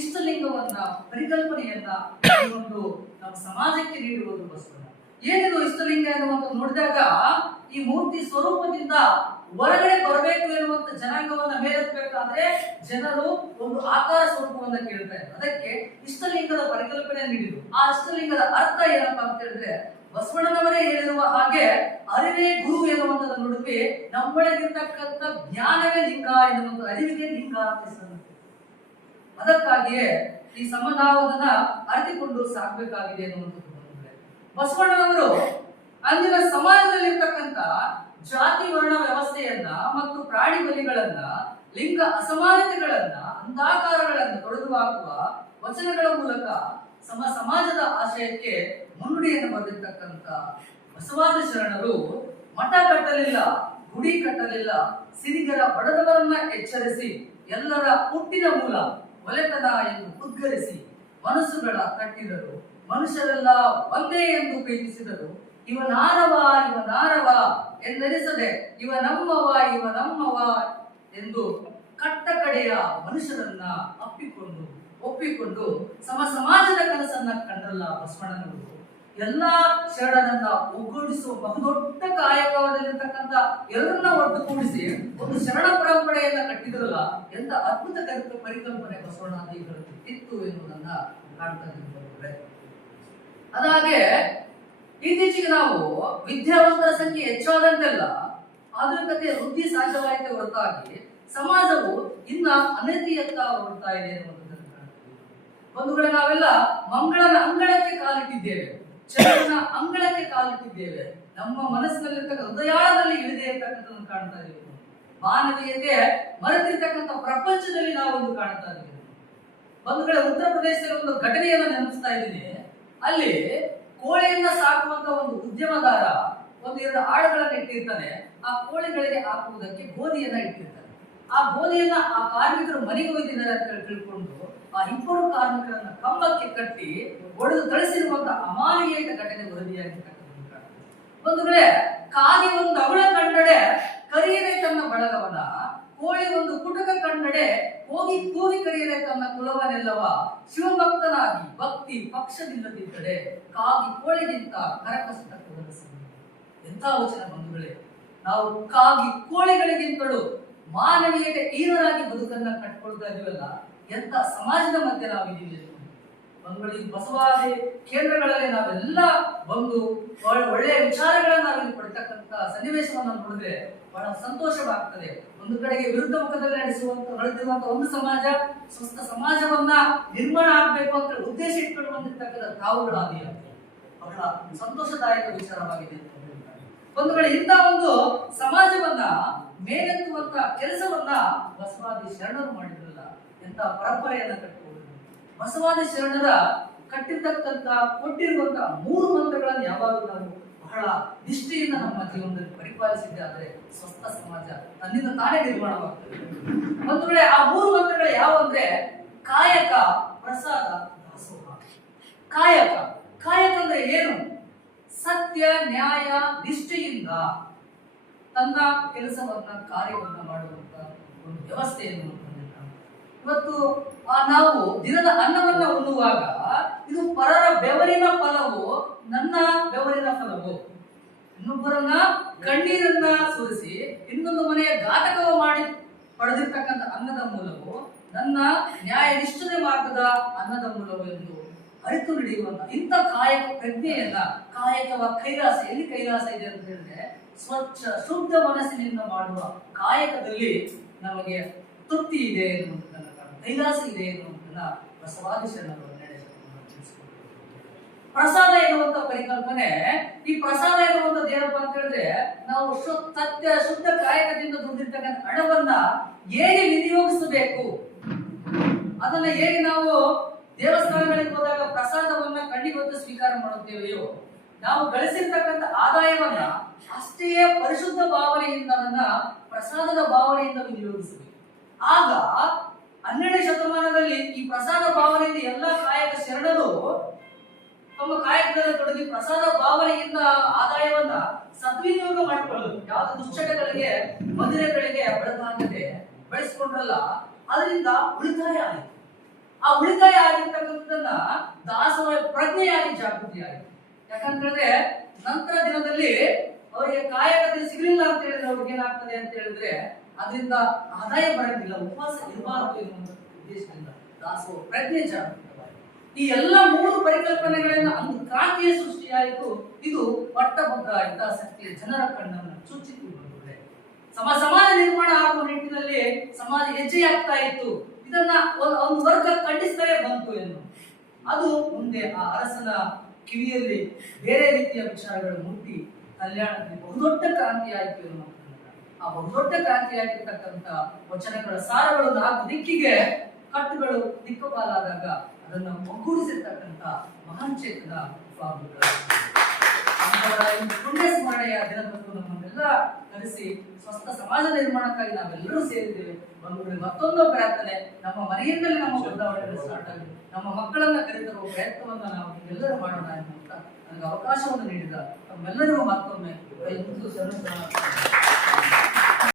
ಇಷ್ಟಲಿಂಗವನ್ನ ಪರಿಕಲ್ಪನೆಯನ್ನ ಈ ಒಂದು ನಮ್ಮ ಸಮಾಜಕ್ಕೆ ನೀಡುವುದು ಬಸವಣ್ಣ. ಏನಿದು ಇಷ್ಟಲಿಂಗ ಎನ್ನುವಂತ ನೋಡಿದಾಗ ಈ ಮೂರ್ತಿ ಸ್ವರೂಪದಿಂದ ಹೊರಗಡೆ ಬರಬೇಕು ಎನ್ನುವಂತ ಜನಾಂಗವನ್ನ ಮೇಲೆತ್ತಬೇಕಾದ್ರೆ ಜನರು ಒಂದು ಆಕಾರ ಸ್ವರೂಪವನ್ನ ಕೇಳ್ತಾ ಇದ್ದಾರೆ. ಅದಕ್ಕೆ ಇಷ್ಟಲಿಂಗದ ಪರಿಕಲ್ಪನೆ ನೀಡಿದ್ರು. ಆ ಇಷ್ಟಲಿಂಗದ ಅರ್ಥ ಏನಪ್ಪಾ ಅಂತ ಹೇಳಿದ್ರೆ, ಬಸವಣ್ಣನವರೇ ಹೇಳಿರುವ ಹಾಗೆ ಅರಿವೇ ಗುರು ಎನ್ನುವಂಥದ್ದು ನುಡಿಪಿ ನಮ್ಮೊಳಗಿರ್ತಕ್ಕಂಥ ಜ್ಞಾನವೇ ಲಿಂಗ ಎನ್ನುವಂಥ ಅರಿವಿಗೆ ಲಿಂಗ ಅಂತ. ಅದಕ್ಕಾಗಿಯೇ ಈ ಸಮನಾವದನ್ನ ಅರಿತುಕೊಂಡು ಸಾಗಬೇಕಾಗಿದೆ ಎನ್ನುವಂಥದ್ದು. ಬಸವಣ್ಣನವರು ಅಂದಿನ ಸಮಾಜದಲ್ಲಿರ್ತಕ್ಕಂಥ ಜಾತಿ ವರ್ಣ ವ್ಯವಸ್ಥೆಯನ್ನ ಮತ್ತು ಪ್ರಾಣಿ ಬಲಿಗಳನ್ನ, ಲಿಂಗ ಅಸಮಾನತೆಗಳನ್ನ, ಅಂಧಾಕಾರಗಳನ್ನ ತೊಡೆದು ಹಾಕುವ ವಚನಗಳ ಮೂಲಕ ಸಮಾಜದ ಆಶಯಕ್ಕೆ ಮುನ್ನುಡಿಯನ್ನು ಬರೆದಿರ್ತಕ್ಕಂಥ ಬಸವಾದಿ ಶರಣರು ಮಠ ಕಟ್ಟಲಿಲ್ಲ, ಗುಡಿ ಕಟ್ಟಲಿಲ್ಲ, ಸಿರಿಗರ ಬಡದವರನ್ನ ಎಚ್ಚರಿಸಿ ಎಲ್ಲರ ಹುಟ್ಟಿನ ಮೂಲ ಒಲೆತನ ಎಂದು ಉದ್ಗರಿಸಿ ಮನಸ್ಸುಗಳ ಕಟ್ಟಿದರು. ಮನುಷ್ಯರೆಲ್ಲ ಒಂದೇ ಎಂದು ಪ್ರೀತಿಸಿದರು. ಇವನಾರವ ಇವನಾರವ ಎಂದೆನಿಸದೆ ಇವ ನಮ್ಮವ ಇವ ನಮ್ಮವ ಎಂದು ಕಟ್ಟ ಕಡೆಯ ಮನುಷ್ಯರನ್ನ ಒಪ್ಪಿಕೊಂಡು ಸಮಾಜದ ಕನಸನ್ನ ಕಂಡ್ರಲ್ಲ ಬಸವಣ್ಣನವರು. ಎಲ್ಲಾ ಶರಣರನ್ನ ಒಗ್ಗೂಡಿಸುವ ಬಹುದೊಡ್ಡ ಕಾಯಕದಲ್ಲಿರ್ತಕ್ಕಂಥ ಎಲ್ಲರನ್ನ ಒಟ್ಟುಗೂಡಿಸಿ ಒಂದು ಶರಣ ಪರಂಪರೆಯನ್ನ ಕಟ್ಟಿದ್ರಲ್ಲ, ಎಂತ ಅದ್ಭುತ ಪರಿಕಲ್ಪನೆ ಬಸವಣ್ಣನವರಲ್ಲಿ ಇತ್ತು ಎನ್ನುವುದನ್ನ ಕಾಣ್ತಾ ಇದ್ದೇವೆ. ಅದಾಗೆ ಇತ್ತೀಚೆಗೆ ನಾವು ವಿದ್ಯಾವಂತರ ಸಂಖ್ಯೆ ಹೆಚ್ಚಾದಂತೆಲ್ಲ ಆಧುನಿಕತೆಯ ವೃದ್ಧಿ ಸಾಧ್ಯವಾಯಿತೆ ಹೊರತಾಗಿ ಸಮಾಜವು ಇನ್ನ ಅನೈತಿಯತ್ತ ಹೊರಡ್ತಾ ಇದೆ ಎನ್ನುವಂಥದ್ದನ್ನು ಕಾಣ್ತೀವಿ. ಬಂಧುಗಳೇ, ನಾವೆಲ್ಲ ಮಂಗಳನ ಅಂಗಳಕ್ಕೆ ಕಾಲಿಟ್ಟಿದ್ದೇವೆ, ಚಂದ್ರನ ಅಂಗಳಕ್ಕೆ ಕಾಲಿಟ್ಟಿದ್ದೇವೆ. ನಮ್ಮ ಮನಸ್ಸಿನಲ್ಲಿರ್ತಕ್ಕಂಥ ಹೃದಯಾಳದಲ್ಲಿ ಇಳಿದೇ ಇರ್ತಕ್ಕಂಥದ್ದನ್ನು ಕಾಣ್ತಾ ಇದ್ದೀವಿ. ಮಾನವೀಯತೆ ಮರೆತಿರ್ತಕ್ಕಂಥ ಪ್ರಪಂಚದಲ್ಲಿ ನಾವೊಂದು ಕಾಣ್ತಾ ಇದ್ದೀವಿ. ಬಂಧುಗಳೇ, ಉತ್ತರ ಪ್ರದೇಶದಲ್ಲಿ ಒಂದು ಘಟನೆಯನ್ನ ನೆನಪಿಸ್ತಾ ಇದ್ದೀನಿ. ಅಲ್ಲಿ ಕೋಳಿಯನ್ನ ಸಾಕುವಂತ ಒಂದು ಉದ್ಯಮದಾರ ಒಂದೆರಡು ಆಡುಗಳನ್ನ ಇಟ್ಟಿರ್ತಾನೆ. ಆ ಕೋಳಿಗಳಿಗೆ ಹಾಕುವುದಕ್ಕೆ ಗೋಧಿಯನ್ನ ಇಟ್ಟಿರ್ತಾನೆ. ಆ ಗೋಧಿಯನ್ನ ಆ ಕಾರ್ಮಿಕರು ಮನೆಗೆ ಒಯ್ದಿದ್ದಾರೆ ಅಂತ ತಿಳ್ಕೊಂಡು ಆ ಇಬ್ಬರು ಕಾರ್ಮಿಕರನ್ನ ಕಂಬಕ್ಕೆ ಕಟ್ಟಿ ಒಡೆದು ತಳಿಸಿರುವಂತ ಅಮಾನವೀಯ ಘಟನೆ ವರದಿಯಾಗಿರ್ತಕ್ಕಂಥ. ಬಂಧುಗಳೇ, ಕಾಗೆ ಒಂದು ಅವಳ ಕಂಡಡೆ ಕರಿಯರೆ ತನ್ನ ಬಳಗವನ, ಕೋಳಿ ಒಂದು ಕುಟುಕ ಕಂಡಡೆ ಹೋಗಿ ಕೂಗಿ ಕರೆಯರೆ ತನ್ನ ಕುಲವನೆಲ್ಲವ, ಶಿವಭಕ್ತನಾಗಿ ಭಕ್ತಿ ಪಕ್ಷವಿಲ್ಲದಿದ್ದರೆ ಕಾಗಿ ಕೋಳಿಗಿಂತ ಕರಕಷ್ಟ ಕುಲರಿಸಿ. ಎಂಥ ವಚನ ಬಂಧುಗಳೇ! ನಾವು ಕಾಗಿ ಕೋಳಿಗಳಿಗಿಂತಲೂ ಮಾನವೀಯತೆ ಹೀನರಾಗಿ ಬದುಕನ್ನ ಕಟ್ಕೊಳ್ತಾ ಇದೀವಲ್ಲ, ಎಂತ ಸಮಾಜದ ಮಧ್ಯೆ ನಾವಿದ್ದೀವಿ ಬಂಧುಗಳು. ಈ ಬಸವಾದಿ ಕೇಂದ್ರಗಳಲ್ಲಿ ನಾವೆಲ್ಲ ಬಂದು ಒಳ್ಳೆಯ ವಿಚಾರಗಳನ್ನ ನಾವಿಲ್ಲಿ ಪಡ್ತಕ್ಕಂಥ ಸನ್ನಿವೇಶವನ್ನ ನೋಡಿದ್ರೆ ಬಹಳ ಸಂತೋಷವಾಗ್ತದೆ. ಒಂದು ಕಡೆಗೆ ವಿರುದ್ಧ ಮುಖದಲ್ಲಿ ನಡೆದಿರುವಂತ ಒಂದು ಸಮಾಜ, ಸ್ವಸ್ಥ ಸಮಾಜವನ್ನ ನಿರ್ಮಾಣ ಆಗ್ಬೇಕು ಅಂತ ಉದ್ದೇಶ ಇಟ್ಕೊಂಡು ಬಂದಿರ್ತಕ್ಕಂಥ ತಾವುಗಳಾದಿಯ ಬಹಳ ಸಂತೋಷದಾಯಕ ವಿಚಾರವಾಗಿದೆ. ಒಂದು ಕಡೆ ಇಂಥ ಒಂದು ಸಮಾಜವನ್ನ ಮೇಲೆತ್ತುವಂತ ಕೆಲಸವನ್ನ ಬಸವಾದಿ ಶರಣರು ಮಾಡಿದ್ರಲ್ಲ, ಎಂತ ಪರಂಪರೆಯನ್ನ ಕಟ್ಟಿಕೊಂಡು ಬಸವಾದಿ ಶರಣರ ಕಟ್ಟಿರ್ತಕ್ಕಂಥ ಕೊಟ್ಟಿರುವಂತ 3 ಮಂತ್ರಗಳನ್ನು ಯಾವಾಗಲೂ ನಾವು ಬಹಳ ನಿಷ್ಠೆಯಿಂದ ನಮ್ಮ ಜೀವನದಲ್ಲಿ ಪರಿಪಾಲಿಸಿದ್ದೆ ಆದರೆ ಸ್ವಸ್ಥ ಸಮಾಜ ತನ್ನಿಂದ ತಾನೇ ನಿರ್ಮಾಣವಾಗ್ತದೆ. ಒಂದು ವೇಳೆ ಆ 3 ಮಂತ್ರಗಳು ಯಾವಂದ್ರೆ ಕಾಯಕ, ಪ್ರಸಾದ, ದಾಸೋಹ. ಕಾಯಕ ಅಂದ್ರೆ ಏನು? ಸತ್ಯ, ನ್ಯಾಯ, ನಿಷ್ಠೆಯಿಂದ ತನ್ನ ಕೆಲಸವನ್ನ ಕಾರ್ಯವನ್ನ ಮಾಡುವಂತ ಒಂದು ವ್ಯವಸ್ಥೆಯನ್ನು ಇವತ್ತು ನಾವು ದಿನದ ಅನ್ನವನ್ನ ಉಣ್ಣುವಾಗ ಇದು ಪರರ ಬೆವರಿನ ಫಲವು, ನನ್ನ ಬೆವರಿನ ಫಲವು. ಇನ್ನೊಬ್ಬರನ್ನ ಕಣ್ಣೀರನ್ನ ಸುರಿಸಿ ಇನ್ನೊಂದು ಮನೆಯ ಘಾತಕವ ಮಾಡಿ ಪಡೆದಿರ್ತಕ್ಕಂಥ ಅನ್ನದ ಮೂಲವು ನನ್ನ ನ್ಯಾಯ ನಿಷ್ಠತೆ ಮಾರ್ಗದ ಅನ್ನದ ಮೂಲವು ಎಂದು ಅರಿತು ನಡೆಯುವಂತ ಇಂಥ ಕಾಯಕ ಪ್ರಜ್ಞೆಯನ್ನ, ಕಾಯಕವ ಕೈಲಾಸ, ಎಲ್ಲಿ ಕೈಲಾಸ ಇದೆ ಅಂತ ಹೇಳಿದ್ರೆ ಸ್ವಚ್ಛ ಶುದ್ಧ ಮನಸ್ಸಿನಿಂದ ಮಾಡುವ ಕಾಯಕದಲ್ಲಿ ನಮಗೆ ತೃಪ್ತಿ ಇದೆ ಎನ್ನುವಂಥದ್ದನ್ನ, ಕೈಲಾಸ ಇದೆ ಎನ್ನುವಂಥದ್ದನ್ನ ಬಸವಾದಿ ಶರಣರು ಪ್ರಸಾದ ಎನ್ನುವಂತ ಪರಿಕಲ್ಪನೆ. ಈ ಪ್ರಸಾದ ಎನ್ನುವಂಥದ್ದು ಏನಪ್ಪಾ ಅಂತ ಹೇಳಿದ್ರೆ, ನಾವು ಸತ್ಯ ಶುದ್ಧ ಕಾಯಕದಿಂದ ದುಡಿದಿರ್ತಕ್ಕಂಥ ಹಣವನ್ನ ಹೇಗೆ ವಿನಿಯೋಗಿಸಬೇಕು, ಅದನ್ನ ಹೇಗೆ ನಾವು ದೇವಸ್ಥಾನಗಳಿಗೆ ಹೋದಾಗ ಪ್ರಸಾದವನ್ನ ಕಣ್ಣಿಗೊತ್ತು ಸ್ವೀಕಾರ ಮಾಡುತ್ತೇವೆಯೋ, ನಾವು ಗಳಿಸಿರ್ತಕ್ಕಂಥ ಆದಾಯವನ್ನ ಅಷ್ಟೇ ಪರಿಶುದ್ಧ ಭಾವನೆಯಿಂದ ಅದನ್ನ ಪ್ರಸಾದದ ಭಾವನೆಯಿಂದ ವಿನಿಯೋಗಿಸಬೇಕು. ಆಗ 12ನೇ ಶತಮಾನದಲ್ಲಿ ಈ ಪ್ರಸಾದ ಭಾವನೆಯಿಂದ ಎಲ್ಲ ಕಾಯಕ ಶರಣರು ತಮ್ಮ ಕಾಯಕದಲ್ಲಿ ತೊಡಗಿ ಪ್ರಸಾದ ಭಾವನೆಯಿಂದ ಆದಾಯವನ್ನ ಸದ್ವಿನಿಯೋಗ ಮಾಡಿಕೊಳ್ಳೋದು. ಯಾವ್ದು ದುಶ್ಚಟಗಳಿಗೆ, ಮದುವೆಗಳಿಗೆ ಬೆಳಕಾಗದೆ ಬೆಳೆಸಿಕೊಂಡ್ರಲ್ಲ, ಅದರಿಂದ ಉಳಿತಾಯ ಆಯಿತು. ಆ ಉಳಿತಾಯ ಆಗಿರ್ತಕ್ಕಂಥದ್ದನ್ನ ದಾಸೋಹ ಪ್ರಜ್ಞೆಯಾಗಿ ಜಾಗೃತಿ ಆಯಿತು. ಯಾಕಂತ ಹೇಳಿದ್ರೆ ನಂತರ ದಿನದಲ್ಲಿ ಅವರಿಗೆ ಕಾಯಕತೆ ಸಿಗಲಿಲ್ಲ ಅಂತ ಹೇಳಿದ್ರೆ ಅವ್ರಿಗೆ ಏನಾಗ್ತದೆ ಅಂತ ಹೇಳಿದ್ರೆ ಅದರಿಂದ ಆದಾಯ ಬರೋದಿಲ್ಲ, ಉಪವಾಸ ಇರಬಾರದು ಎನ್ನುವಂತ ಉದ್ದೇಶದಿಂದ ದಾಸೋಹ ಪ್ರಜ್ಞೆ ಜಾಗೃತವಾಯಿತು. ಈ ಎಲ್ಲ 3 ಪರಿಕಲ್ಪನೆಗಳಿಂದ ಒಂದು ಕ್ರಾಂತಿಯ ಸೃಷ್ಟಿಯಾಯಿತು. ಇದು ಪಟ್ಟಭದ್ರ ಹಿತಾಸಕ್ತಿಯ ಜನರ ಕಣ್ಣನ್ನು ಚುಚ್ಚಿತು. ಸಮಾಜ ನಿರ್ಮಾಣ ಆಗುವ ನಿಟ್ಟಿನಲ್ಲಿ ಸಮಾಜ ಹೆಜ್ಜೆಯಾಗ್ತಾ ಇತ್ತು. ಇದನ್ನ ಒಂದು ವರ್ಗ ಖಂಡಿಸ್ತಲೇ ಬಂತು ಎಂದು ಅದು ಮುಂದೆ ಆ ಅರಸನ ಕಿವಿಯಲ್ಲಿ ಬೇರೆ ರೀತಿಯ ವಿಚಾರಗಳು ಮುಟ್ಟಿ ಕಲ್ಯಾಣದಲ್ಲಿ ಬಹುದೊಡ್ಡ ಕ್ರಾಂತಿ ಆಯಿತು ಎನ್ನುವಂಥದ್ದು. ಆ ಬಹುದೊಡ್ಡ ಕ್ರಾಂತಿಯಾಗಿರ್ತಕ್ಕಂಥ ವಚನಗಳ ಸಾರಗಳು 4 ದಿಕ್ಕಿಗೆ ಕಟ್ಟುಗಳು ದಿಕ್ಕುಪಾಲಾದಾಗ ಅದನ್ನು ಒಗ್ಗೂಡಿಸಿರ್ತಕ್ಕಂಥ ಮಹಾನ್ ಚೇತನ ಸ್ವಾಮಿಗಳು ಪುಣ್ಯ ಸ್ಮರಣೆಯ ದಿನದಂದು ನಮ್ಮನ್ನೆಲ್ಲ ಕರೆಸಿ ಸ್ವಸ್ಥ ಸಮಾಜ ನಿರ್ಮಾಣಕ್ಕಾಗಿ ನಾವೆಲ್ಲರೂ ಸೇರಿದ್ದೇವೆ. ಬಂಧುಗಳಿಗೆ ಮತ್ತೊಂದು ಪ್ರಾರ್ಥನೆ, ನಮ್ಮ ಮನೆಯಿಂದಲೇ ನಮ್ಮ ಬದಲಾವಣೆಗಳು ಸ್ಟಾರ್ಟ್ ಆಗಿ ನಮ್ಮ ಮಕ್ಕಳನ್ನ ಕರೆತರುವ ಪ್ರಯತ್ನವನ್ನ ನಾವು ಎಲ್ಲರೂ ಮಾಡೋಣ ಎನ್ನುವಂತ ನನಗೆ ಅವಕಾಶವನ್ನು ನೀಡಿದ ತಮ್ಮೆಲ್ಲರಿಗೂ ಮತ್ತೊಮ್ಮೆ